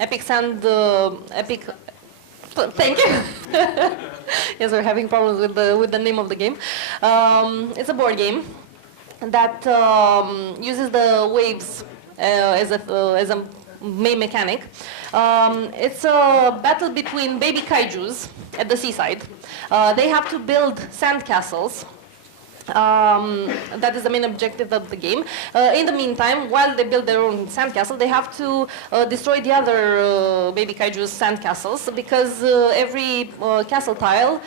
Epic Sand, Epic. Thank you. Yes, we're having problems with the name of the game. It's a board game that uses the waves as a main mechanic. It's a battle between baby kaijus at the seaside. They have to build sand castles. That is the main objective of the game. In the meantime, while they build their own sandcastle, they have to destroy the other baby kaiju's sandcastles, because every castle tile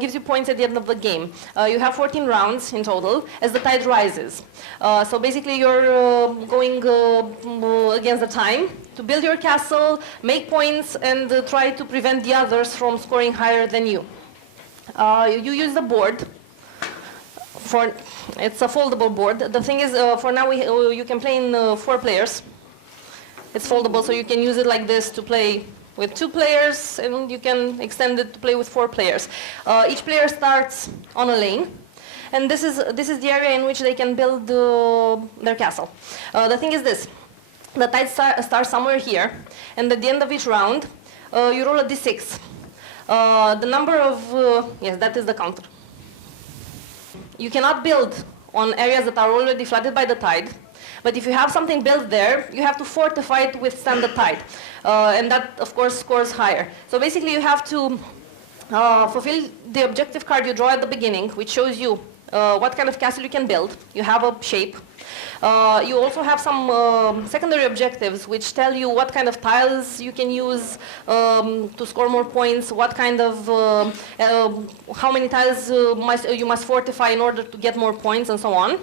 gives you points at the end of the game. You have 14 rounds in total as the tide rises. So basically you're going against the time to build your castle, make points, and try to prevent the others from scoring higher than you. You use the board. It's a foldable board. The thing is, for now, you can play in 4 players. It's foldable, so you can use it like this to play with 2 players, and you can extend it to play with 4 players. Each player starts on a lane, and this is the area in which they can build their castle. The thing is this: the tide starts somewhere here, and at the end of each round, you roll a d6. The number of yes, that is the counter. You cannot build on areas that are already flooded by the tide, but if you have something built there, you have to fortify it to withstand the tide, and that, of course, scores higher. So basically, you have to fulfill the objective card you draw at the beginning, which shows you what kind of castle you can build. You have a shape. You also have some secondary objectives which tell you what kind of tiles you can use to score more points, what kind of, how many tiles you must fortify in order to get more points, and so on.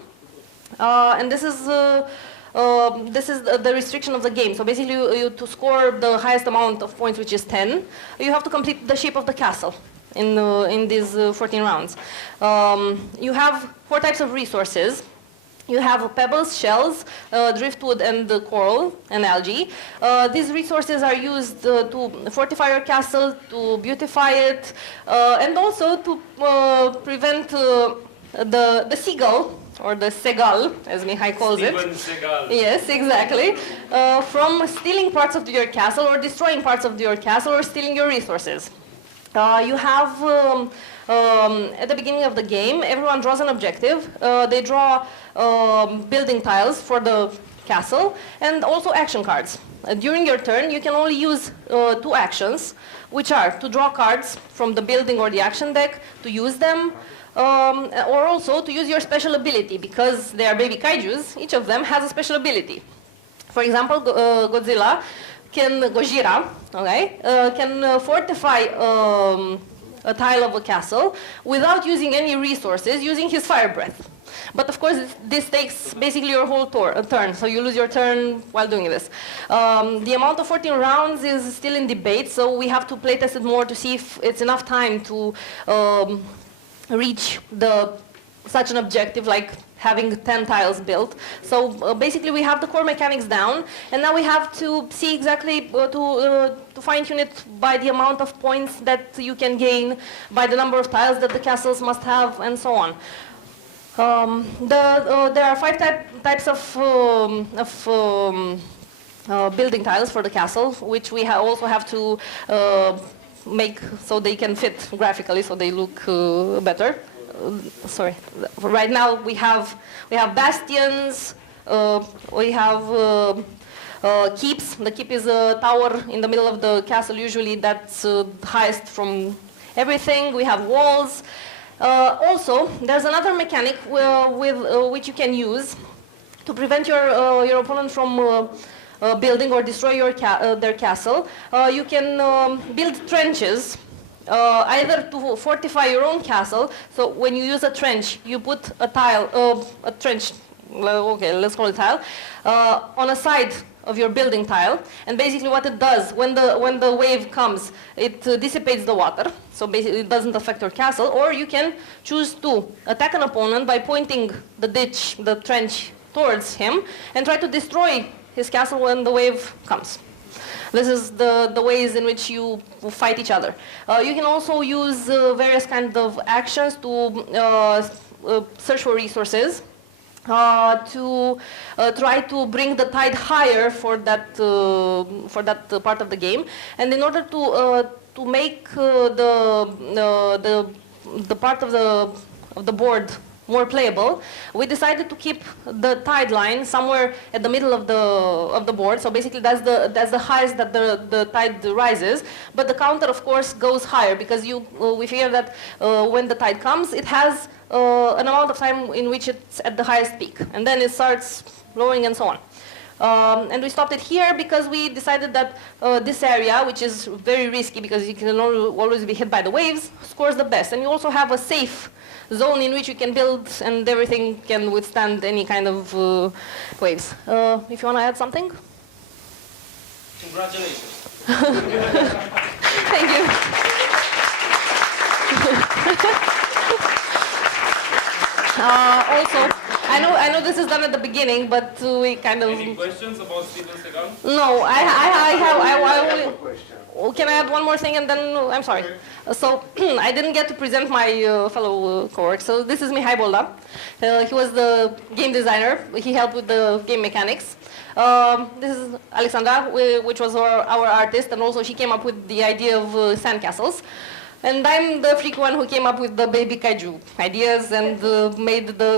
And this is the restriction of the game. So basically, to score the highest amount of points, which is 10, you have to complete the shape of the castle in these 14 rounds. You have 4 types of resources. You have pebbles, shells, driftwood, and coral and algae. These resources are used to fortify your castle, to beautify it, and also to prevent the seagull, or the seagull, as Mihai calls it. Seagull. Yes, exactly. From stealing parts of your castle, or destroying parts of your castle, or stealing your resources. You have, at the beginning of the game, everyone draws an objective. They draw building tiles for the castle, and also action cards. During your turn, you can only use 2 actions, which are to draw cards from the building or the action deck, to use them, or also to use your special ability, because they are baby kaijus. Each of them has a special ability. For example, Gojira, okay, can fortify a tile of a castle without using any resources, using his fire breath. But of course, this takes basically your whole turn, so you lose your turn while doing this. The amount of 14 rounds is still in debate, so we have to playtest it more to see if it's enough time to reach such an objective, like having 10 tiles built. So basically, we have the core mechanics down, and now we have to see exactly to fine-tune it by the amount of points that you can gain, by the number of tiles that the castles must have, and so on. There are 5 types of building tiles for the castle, which we also have to make so they can fit graphically, so they look better. Sorry. Right now we have bastions. We have keeps. The keep is a tower in the middle of the castle. Usually that's highest from everything. We have walls. Also, there's another mechanic which you can use to prevent your opponent from building or destroy their castle. You can build trenches. Either to fortify your own castle. So when you use a trench, you put a trench, okay, let's call it tile, on a side of your building tile. And basically what it does, when the wave comes, it dissipates the water. So basically it doesn't affect your castle. Or you can choose to attack an opponent by pointing the trench towards him, and try to destroy his castle when the wave comes. This is the ways in which you fight each other. You can also use various kinds of actions to search for resources. to try to bring the tide higher for that part of the game, and in order to make the part of the board more playable, we decided to keep the tide line somewhere at the middle of the board. So basically, that's the highest that the tide rises. But the counter, of course, goes higher because we figure that when the tide comes, it has an amount of time in which it's at the highest peak, and then it starts lowering and so on. And we stopped it here because we decided that this area, which is very risky because you can always be hit by the waves, scores the best. And you also have a safe zone in which you can build and everything can withstand any kind of waves. If you want to add something? Congratulations. Thank you. Also, I know this is done at the beginning, but we kind of... Any questions about Steven Seagal? No, I only... Can I add one more thing and then, I'm sorry. So, I didn't get to present my fellow coworker. So this is Mihai Bolda. He was the game designer. He helped with the game mechanics. This is Alexandra, which was our artist, and also she came up with the idea of sandcastles. And I'm the freak one who came up with the baby kaiju ideas and made the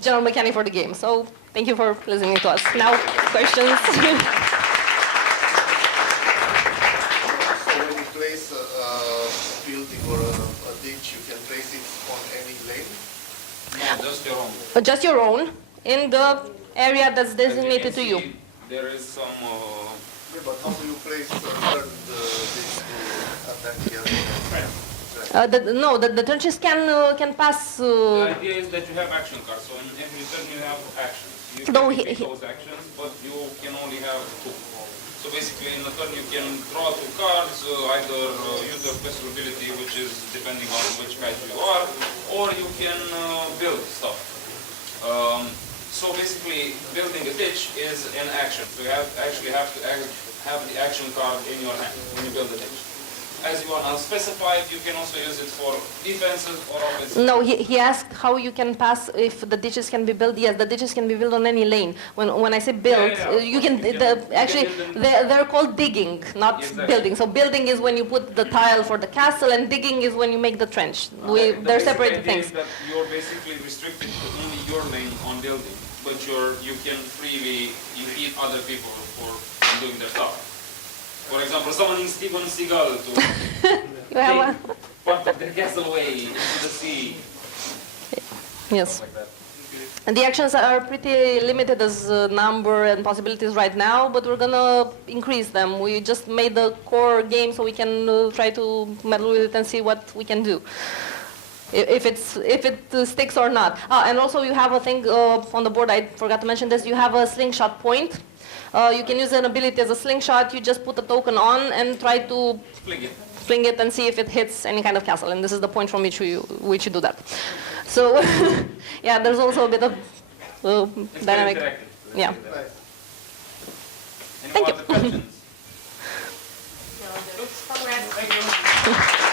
general mechanic for the game. So thank you for listening to us. Now, questions? So when you place a building or a ditch, you can place it on any lane? No, just your own. Just your own, in the area that's designated to you. There is some... Yeah, but how do you place turn the ditch to attack the other? No, the trenches can pass. The idea is that you have action cards, so in every turn you have actions. You can take those actions, but you can only have 2. So basically in a turn you can draw 2 cards, either use the special ability, which is depending on which patch you are, or you can build stuff. So basically, building a ditch is an action. So you actually have to have the action card in your hand when you build a ditch. As you are unspecified, you can also use it for defenses or offenses. No, he asked how you can pass if the ditches can be built. Yes, the ditches can be built on any lane. When I say build, you can actually they're called digging, not building. So building is when you put the tile for the castle, and digging is when you make the trench. They're separated things. That you're basically restricted to only your lane on building, but you can freely impede other people from doing their stuff. For example, summoning Steven Seagal to take part of their castle away into the sea. Yes. Like that. And the actions are pretty limited as number and possibilities right now, but we're gonna increase them. We just made the core game so we can try to meddle with it and see what we can do. If it sticks or not. And also you have a thing on the board, I forgot to mention this, you have a slingshot point. You can use an ability as a slingshot. You just put a token on and try to fling it and see if it hits any kind of castle. And this is the point from which you do that. So, yeah, there's also a bit of dynamic. Yeah. Any other questions? Congrats. Thank you.